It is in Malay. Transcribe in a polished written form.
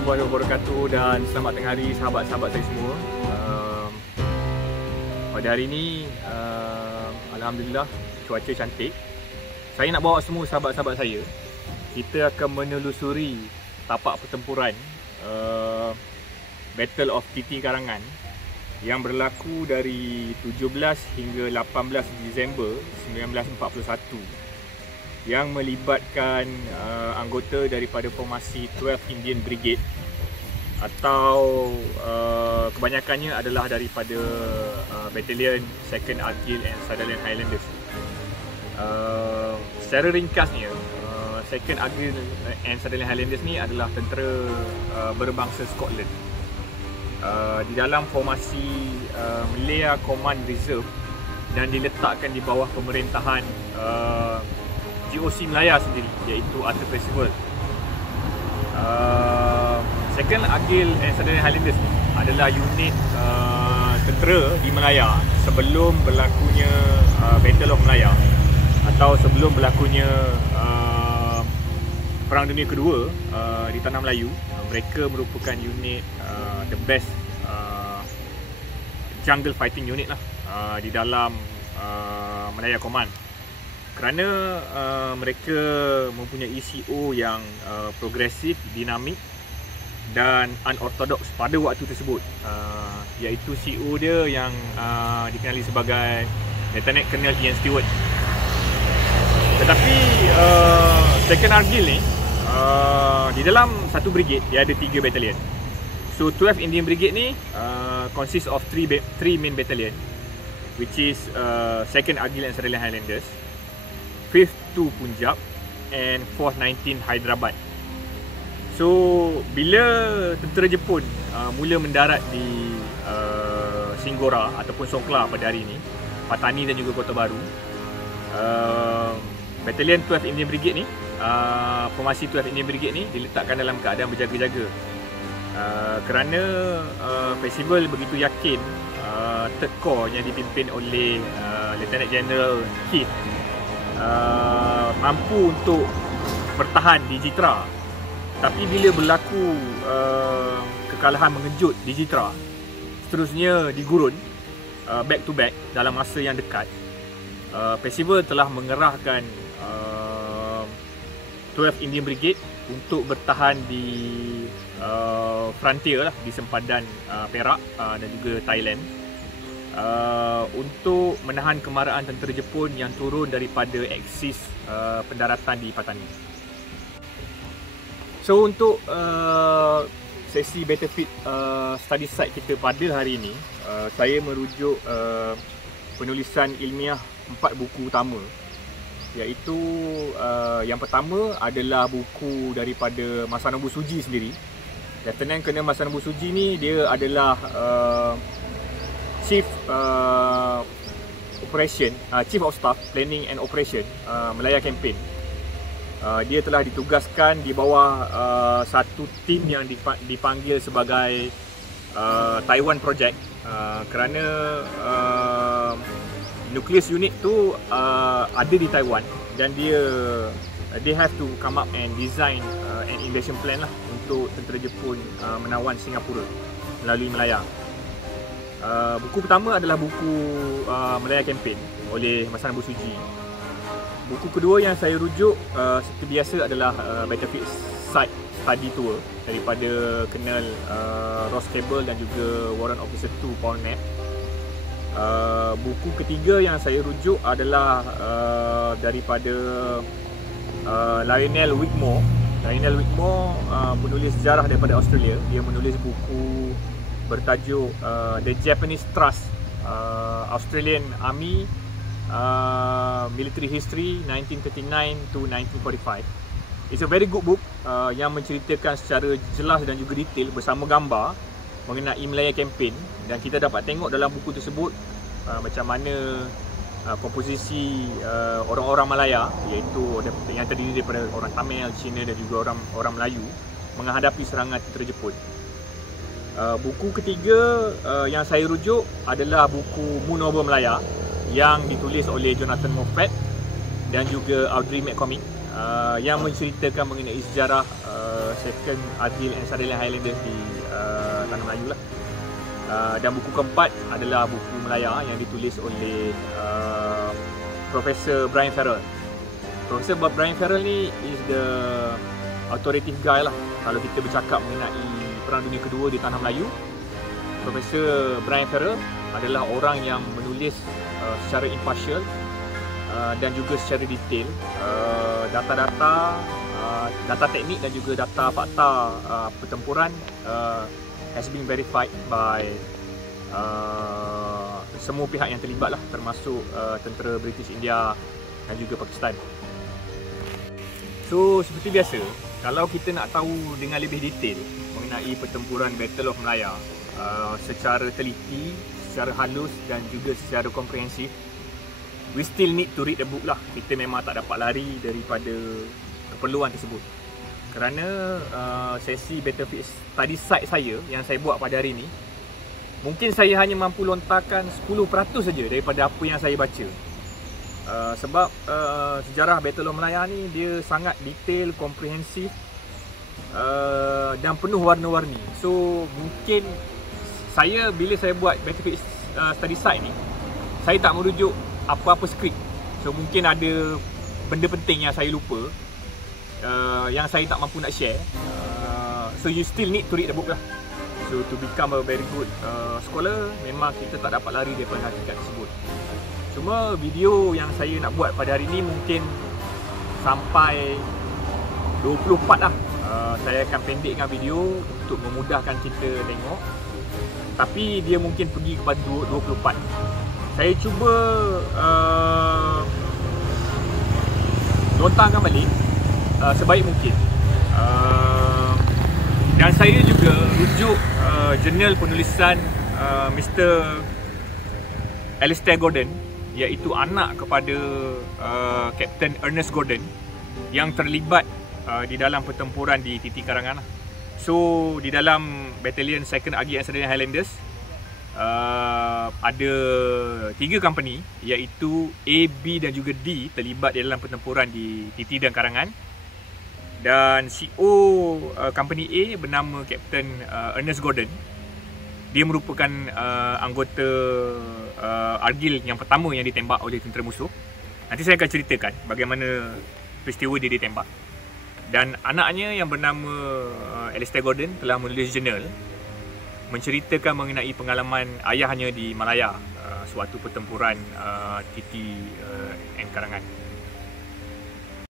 warahmatullahi wabarakatuh dan selamat tengah hari sahabat-sahabat saya semua. Pada hari ini Alhamdulillah cuaca cantik. Saya nak bawa semua sahabat-sahabat saya, kita akan menelusuri tapak pertempuran Battle of Titi Karangan yang berlaku dari 17 hingga 18 Disember 1941 yang melibatkan anggota daripada formasi 12 Indian Brigade atau kebanyakannya adalah daripada Battalion 2nd Argyll and Sutherland Highlanders. Secara ringkasnya, 2nd Argyll and Sutherland Highlanders ni adalah tentera berbangsa Scotland. Di dalam formasi Malaya Command Reserve dan diletakkan di bawah pemerintahan GOC Melaya sendiri, iaitu Arthur Percival. 2nd Argyll and Sutherland Highlanders adalah unit tentera di Melaya sebelum berlakunya Battle of Melaya atau sebelum berlakunya Perang Dunia Kedua di Tanah Melayu. Mereka merupakan unit the best jungle fighting unit lah di dalam Malaya Command, kerana mereka mempunyai CO yang progresif, dinamik dan unorthodox pada waktu tersebut, iaitu CO dia yang dikenali sebagai Lieutenant Colonel Ian Stewart. Tetapi 2nd Argyll ni di dalam satu brigade dia ada 3 battalion. So 12 Indian Brigade ni consists of 3 main battalion, which is 2nd Argyll and Sutherland Highlanders, 5th 2 Punjab and 4th 19 Hyderabad. So bila tentera Jepun mula mendarat di Singgora ataupun Songkla pada hari ini, Patani dan juga Kota Baru, Battalion 12 Indian Brigade ni, formasi 12 Indian Brigade ni diletakkan dalam keadaan berjaga-jaga kerana Percival begitu yakin Third Corps yang dipimpin oleh Lieutenant General Keith mampu untuk bertahan di Jitra. Tapi bila berlaku kekalahan mengejut di Jitra, seterusnya di Gurun back to back dalam masa yang dekat, Percival telah mengerahkan 12 Indian Brigade untuk bertahan di frontier lah, di sempadan Perak dan juga Thailand, untuk menahan kemarahan tentera Jepun yang turun daripada aksis pendaratan di Patani. So untuk sesi Battlefield study site kita pada hari ini, saya merujuk penulisan ilmiah 4 buku utama, iaitu yang pertama adalah buku daripada Masanobu Suji sendiri. Lieutenant Colonel Masanobu Suji ni dia adalah Chief Chief of Staff Planning and Operation Malaya Campaign. Dia telah ditugaskan di bawah satu tim yang dipanggil sebagai Taiwan Project, kerana nucleus unit tu ada di Taiwan dan they have to come up and design an invasion plan lah untuk tentera Jepun menawan Singapura melalui Melaya. Buku pertama adalah buku Malaya Campaign oleh Masanobu Suji. Buku kedua yang saya rujuk seperti biasa adalah Battlefield Site Study Tour daripada Colonel Ross Cable dan juga Warrant Officer 2 Paul Knapp. Buku ketiga yang saya rujuk adalah daripada Lionel Wigmore. Lionel Wigmore penulis sejarah daripada Australia. Dia menulis buku bertajuk The Japanese Trust, Australian Army Military History 1939 to 1945. It's a very good book yang menceritakan secara jelas dan juga detail bersama gambar mengenai Malaya Campaign, dan kita dapat tengok dalam buku tersebut macam mana komposisi orang-orang Malaya, iaitu yang terdiri daripada orang Tamil, Cina dan juga orang Melayu menghadapi serangan tentera Jepun. Buku ketiga yang saya rujuk adalah buku Moon Over Malaya yang ditulis oleh Jonathan Moffat dan juga Audrey McCormick, yang menceritakan mengenai sejarah Second Argyll and Sutherland Highlanders di Tanah Melayu lah. Dan buku keempat adalah buku Melaya yang ditulis oleh Profesor Brian Farrell. Profesor Brian Farrell ni is the authoritative guy lah kalau kita bercakap mengenai Perang Dunia Kedua di Tanah Melayu. Profesor Brian Farrell adalah orang yang menulis secara impartial dan juga secara detail data-data, data teknik dan juga data fakta pertempuran has been verified by semua pihak yang terlibat lah, termasuk tentera British India dan juga Pakistan. So seperti biasa, kalau kita nak tahu dengan lebih detail mengenai pertempuran Battle of Melaya secara teliti, secara halus dan juga secara komprehensif, we still need to read the book lah. Kita memang tak dapat lari daripada keperluan tersebut. Kerana sesi Battlefield Study Site saya yang saya buat pada hari ini, mungkin saya hanya mampu lontarkan 10% saja daripada apa yang saya baca. Sebab sejarah Battle of Melaya ni dia sangat detail, komprehensif dan penuh warna-warni. So mungkin saya bila saya buat Battlefield Study Site ni, saya tak merujuk apa-apa skrip. So mungkin ada benda penting yang saya lupa, yang saya tak mampu nak share. So you still need to read the book lah. So to become a very good scholar, memang kita tak dapat lari daripada hakikat tersebut. Cuma video yang saya nak buat pada hari ini mungkin sampai 20 part lah. Saya akan pendekkan video untuk memudahkan kita tengok. Tapi dia mungkin pergi kepada 20 part. Saya cuba lontarkan balik sebaik mungkin. Dan saya juga rujuk jurnal penulisan Mr. Alistair Gordon, iaitu anak kepada Captain Ernest Gordon yang terlibat di dalam pertempuran di Titi Karangan. So di dalam Battalion 2nd Argyll and Sutherland Highlanders ada 3 company, iaitu A, B dan juga D terlibat di dalam pertempuran di Titi dan Karangan. Dan CEO company A bernama Captain Ernest Gordon. Dia merupakan anggota Argyll yang pertama yang ditembak oleh tentera musuh. Nanti saya akan ceritakan bagaimana peristiwa dia ditembak. Dan anaknya yang bernama Alistair Gordon telah menulis jurnal menceritakan mengenai pengalaman ayahnya di Malaya suatu pertempuran Titi and Karangan.